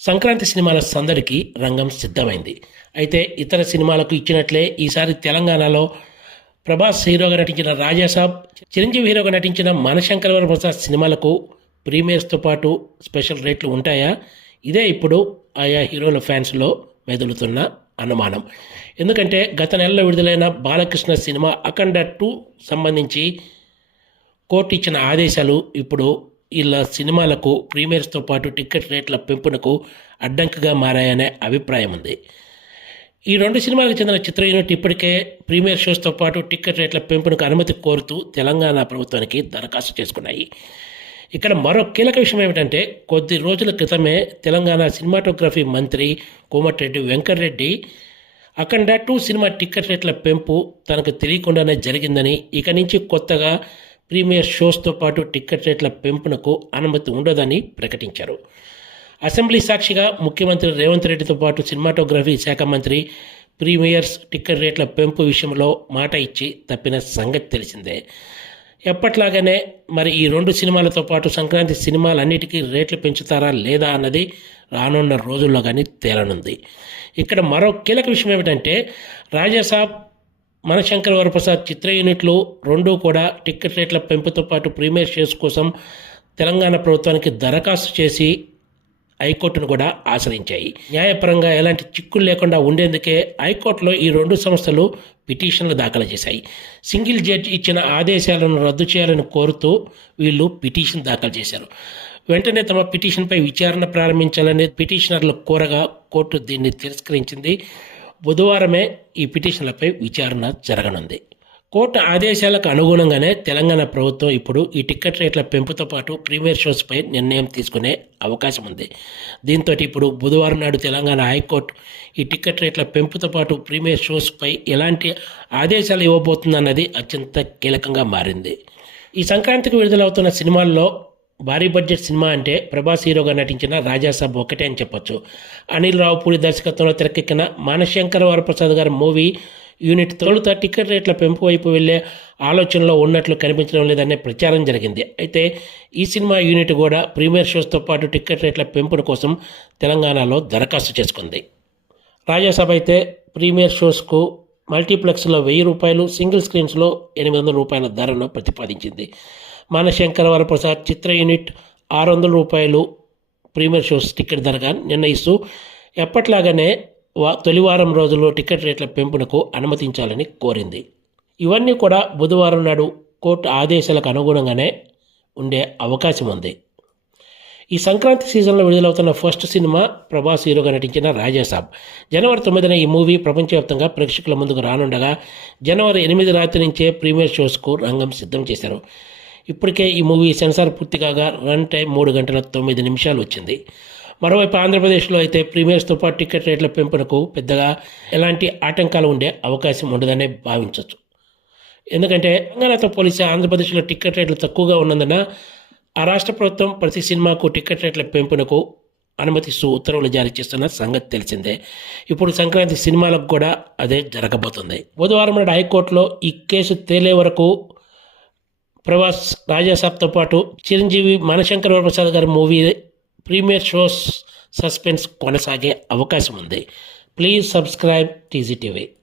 సంక్రాంతి సినిమాల సందడికి రంగం సిద్ధమైంది. అయితే ఇతర సినిమాలకు ఇచ్చినట్లే ఈసారి తెలంగాణలో ప్రభాస్ హీరోగా నటించిన రాజాసాబ్, చిరంజీవి హీరోగా నటించిన మనశంకర్ వరప్రసాద్ సినిమాలకు ప్రీమియర్స్తో పాటు స్పెషల్ రేట్లు ఉంటాయా? ఇదే ఇప్పుడు ఆయా హీరోల ఫ్యాన్స్లో మెదులుతున్న అనుమానం. ఎందుకంటే గత నెలలో విడుదలైన బాలకృష్ణ సినిమా అఖండ 2 సంబంధించి కోర్టు ఇచ్చిన ఆదేశాలు ఇప్పుడు ఇలా సినిమాలకు ప్రీమియర్స్తో పాటు టికెట్ రేట్ల పెంపునకు అడ్డంకిగా మారాయనే అభిప్రాయం ఉంది. ఈ 2 సినిమాలకు చెందిన చిత్ర యూనిట్ ఇప్పటికే ప్రీమియర్ షోస్తో పాటు టికెట్ రేట్ల పెంపునకు అనుమతి కోరుతూ తెలంగాణ ప్రభుత్వానికి దరఖాస్తు చేసుకున్నాయి. ఇక్కడ మరో కీలక విషయం ఏమిటంటే, కొద్ది రోజుల క్రితమే తెలంగాణ సినిమాటోగ్రఫీ మంత్రి కోమటిరెడ్డి వెంకటరెడ్డి అఖండ 2 సినిమా టికెట్ రేట్ల పెంపు తనకు తెలియకుండానే జరిగిందని, ఇక నుంచి కొత్తగా ప్రీమియర్ షోస్తో పాటు టికెట్ రేట్ల పెంపునకు అనుమతి ఉండదని ప్రకటించారు. అసెంబ్లీ సాక్షిగా ముఖ్యమంత్రి రేవంత్ రెడ్డితో పాటు సినిమాటోగ్రఫీ శాఖ మంత్రి ప్రీమియర్స్ టికెట్ రేట్ల పెంపు విషయంలో మాట ఇచ్చి తప్పిన సంగతి తెలిసిందే. ఎప్పట్లాగానే మరి ఈ 2 సినిమాలతో పాటు సంక్రాంతి సినిమాలన్నిటికీ రేట్లు పెంచుతారా లేదా అన్నది రానున్న రోజుల్లో కానీ తేలనుంది. ఇక్కడ మరో కీలక విషయం ఏమిటంటే, రాజాసాబ్, మనశంకర్ వరప్రసాద్ చిత్ర యూనిట్లు 2 కూడా టికెట్ రేట్ల పెంపుతో పాటు ప్రీమియర్ షోస్ కోసం తెలంగాణ ప్రభుత్వానికి దరఖాస్తు చేసి హైకోర్టును కూడా ఆశ్రయించాయి. న్యాయపరంగా ఎలాంటి చిక్కులు లేకుండా ఉండేందుకే హైకోర్టులో ఈ 2 సంస్థలు పిటిషన్లు దాఖలు చేశాయి. సింగిల్ జడ్జి ఇచ్చిన ఆదేశాలను రద్దు చేయాలని కోరుతూ వీళ్ళు పిటిషన్ దాఖలు చేశారు. వెంటనే తమ పిటిషన్పై విచారణ ప్రారంభించాలని పిటిషనర్లు కోరగా కోర్టు దీన్ని తిరస్కరించింది. బుధవారమే ఈ పిటిషన్లపై విచారణ జరగనుంది. కోర్టు ఆదేశాలకు అనుగుణంగానే తెలంగాణ ప్రభుత్వం ఇప్పుడు ఈ టికెట్ రేట్ల పెంపుతో పాటు ప్రీమియర్ షోస్పై నిర్ణయం తీసుకునే అవకాశం ఉంది. దీంతో ఇప్పుడు బుధవారం నాడు తెలంగాణ హైకోర్టు ఈ టికెట్ రేట్ల పెంపుతో పాటు ప్రీమియర్ షోస్పై ఎలాంటి ఆదేశాలు ఇవ్వబోతుందన్నది అత్యంత కీలకంగా మారింది. ఈ సంక్రాంతికి విడుదలవుతున్న సినిమాల్లో భారీ బడ్జెట్ సినిమా అంటే ప్రభాస్ హీరోగా నటించిన రాజాసాబ్ ఒకటే అని చెప్పొచ్చు. అనిల్ రావుపూడి దర్శకత్వంలో తెరకెక్కిన మనశంకర్ వరప్రసాద్ గారి మూవీ యూనిట్ తొలుత టికెట్ రేట్ల పెంపు వైపు వెళ్లే ఆలోచనలో ఉన్నట్లు కనిపించడం లేదనే ప్రచారం జరిగింది. అయితే ఈ సినిమా యూనిట్ కూడా ప్రీమియర్ షోస్తో పాటు టికెట్ రేట్ల పెంపుల కోసం తెలంగాణలో దరఖాస్తు చేసుకుంది. రాజాసాబ్ అయితే ప్రీమియర్ షోస్కు మల్టీప్లెక్స్లో ₹1000, సింగిల్ స్క్రీన్స్లో ₹800 ధరను ప్రతిపాదించింది. మనశంకర్ వరప్రసాద్ చిత్ర యూనిట్ ₹600 ప్రీమియర్ షోస్ టికెట్ ధరగా నిర్ణయిస్తూ ఎప్పట్లాగానే తొలి వారం రోజుల్లో టికెట్ రేట్ల పెంపునకు అనుమతించాలని కోరింది. ఇవన్నీ కూడా బుధవారం నాడు కోర్టు ఆదేశాలకు అనుగుణంగానే ఉండే అవకాశం ఉంది. ఈ సంక్రాంతి సీజన్లో విడుదలవుతున్న ఫస్ట్ సినిమా ప్రభాస్ హీరోగా నటించిన రాజాసాబ్. జనవరి 9న ఈ మూవీ ప్రపంచవ్యాప్తంగా ప్రేక్షకుల ముందుకు రానుండగా జనవరి 8 రాత్రి నుంచే ప్రీమియర్ షోస్కు రంగం సిద్ధం చేశారు. ఇప్పటికే ఈ మూవీ సెన్సార్ పూర్తి కాగా రన్ టైం 3 గంటల 9 నిమిషాలు వచ్చింది. మరోవైపు ఆంధ్రప్రదేశ్లో అయితే ప్రీమియర్స్తో పాటు టికెట్ రేట్ల పెంపునకు పెద్దగా ఎలాంటి ఆటంకాలు ఉండే అవకాశం ఉండదనే భావించవచ్చు. ఎందుకంటే తెలంగాణతో పోలిస్తే ఆంధ్రప్రదేశ్లో టికెట్ రేట్లు తక్కువగా ఉన్నందున ఆ రాష్ట్ర ప్రభుత్వం ప్రతి సినిమాకు టికెట్ రేట్ల పెంపునకు అనుమతిస్తూ ఉత్తర్వులు జారీ చేస్తున్న సంగతి తెలిసిందే. ఇప్పుడు సంక్రాంతి సినిమాలకు కూడా అదే జరగబోతుంది. బుధవారం నాడు హైకోర్టులో ఈ కేసు తేలే వరకు ప్రభాస్, రాజాసాబ్తో పాటు చిరంజీవి, మనశంకర్ వరప్రసాద్ గారి మూవీ ప్రీమియర్ షోస్ సస్పెన్స్ కొనసాగే అవకాశం ఉంది. Please subscribe TG TV.